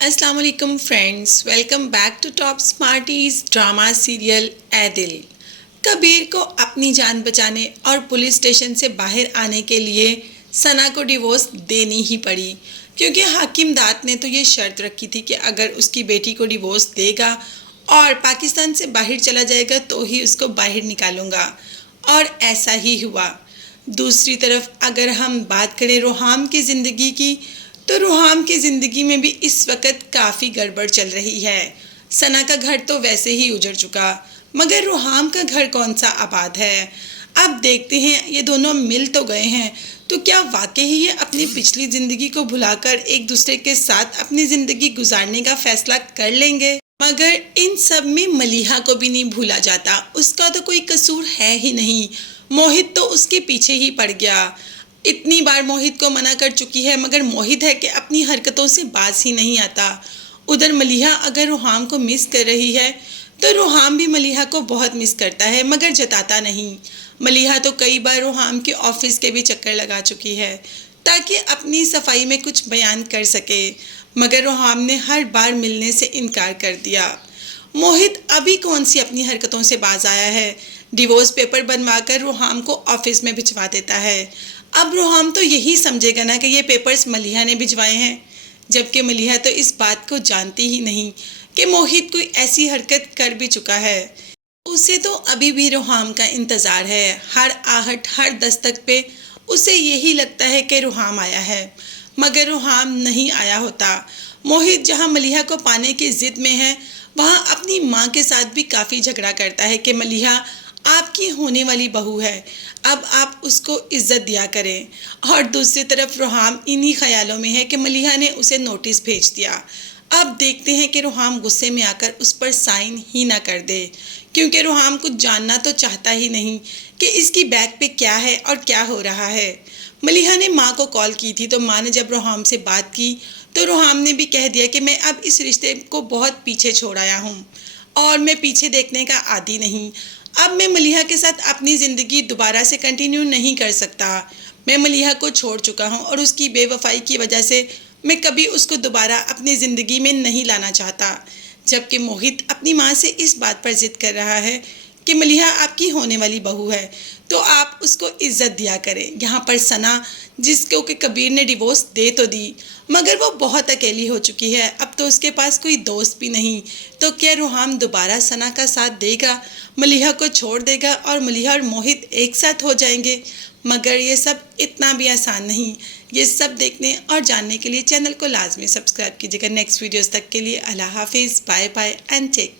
अस्सलाम वालेकुम friends, welcome back to Top Smarties drama serial Ae Dil. Kabir को अपनी जान बचाने और पुलिस स्टेशन से बाहर आने के लिए सना को डिवोर्स देनी ही पड़ी, क्योंकि हाकिम दाद ने तो ये शर्त रखी थी कि अगर उसकी बेटी को डिवोर्स देगा और पाकिस्तान से बाहर चला जाएगा तो ही उसको बाहर निकालूंगा, और ऐसा ही हुआ। दूसरी तरफ अगर हम बात करें रोहाम की ज़िंदगी की, तो रोहाम की ज़िंदगी में भी इस वक्त काफ़ी गड़बड़ चल रही है। सना का घर तो वैसे ही उजड़ चुका, मगर रोहाम का घर कौन सा आबाद है। अब देखते हैं, ये दोनों मिल तो गए हैं, तो क्या वाकई ही ये अपनी पिछली ज़िंदगी को भुलाकर एक दूसरे के साथ अपनी ज़िंदगी गुजारने का फैसला कर लेंगे। मगर इन सब में मलीहा को भी नहीं भूला जाता, उसका तो कोई कसूर है ही नहीं। मोहित तो उसके पीछे ही पड़ गया। इतनी बार मोहित को मना कर चुकी है, मगर मोहित है कि अपनी हरकतों से बाज ही नहीं आता। उधर मलीहा अगर रोहाम को मिस कर रही है तो रोहाम भी मलीहा को बहुत मिस करता है, मगर जताता नहीं। मलीहा तो कई बार रोहाम के ऑफिस के भी चक्कर लगा चुकी है ताकि अपनी सफाई में कुछ बयान कर सके, मगर रोहाम ने हर बार मिलने से इनकार कर दिया। मोहित अभी कौन सी अपनी हरकतों से बाज आया है, डिवोर्स पेपर बनवाकर रोहाम को ऑफिस में भिजवा देता है। अब रोहाम तो यही समझेगा ना कि ये पेपर्स मलीहा ने भिजवाए हैं, जबकि मलीहा तो इस बात को जानती ही नहीं कि मोहित कोई ऐसी हरकत कर भी चुका है। उसे तो अभी भी रोहाम का इंतज़ार है। हर आहट, हर दस्तक पे उसे यही लगता है कि रोहाम आया है, मगर रोहाम नहीं आया होता। मोहित जहाँ मलीहा को पाने की ज़िद में है, वहाँ अपनी माँ के साथ भी काफ़ी झगड़ा करता है कि मलीहा आपकी होने वाली बहू है, अब आप उसको इज्जत दिया करें। और दूसरी तरफ रोहाम इन्हीं ख्यालों में है कि मलीहा ने उसे नोटिस भेज दिया। अब देखते हैं कि रोहाम गुस्से में आकर उस पर साइन ही ना कर दे, क्योंकि रोहाम कुछ जानना तो चाहता ही नहीं कि इसकी बैग पे क्या है और क्या हो रहा है। मलीहा ने माँ को कॉल की थी, तो माँ ने जब रोहाम से बात की तो रोहाम ने भी कह दिया कि मैं अब इस रिश्ते को बहुत पीछे छोड़ आया हूँ और मैं पीछे देखने का आदी नहीं। अब मैं मलीहा के साथ अपनी ज़िंदगी दोबारा से कंटिन्यू नहीं कर सकता। मैं मलीहा को छोड़ चुका हूँ और उसकी बेवफाई की वजह से मैं कभी उसको दोबारा अपनी ज़िंदगी में नहीं लाना चाहता। जबकि मोहित अपनी माँ से इस बात पर ज़िद कर रहा है कि मलीहा आपकी होने वाली बहू है, तो आप उसको इज्जत दिया करें। यहाँ पर सना, जिसको कि कबीर ने डिवोर्स दे तो दी, मगर वो बहुत अकेली हो चुकी है। अब तो उसके पास कोई दोस्त भी नहीं। तो क्या रोहाम दोबारा सना का साथ देगा, मलीहा को छोड़ देगा और मलीहा और मोहित एक साथ हो जाएंगे? मगर ये सब इतना भी आसान नहीं। ये सब देखने और जानने के लिए चैनल को लाजमी सब्सक्राइब कीजिएगा। नेक्स्ट वीडियोस तक के लिए अल्लाह हाफिज़, बाय बाय एंड टेक।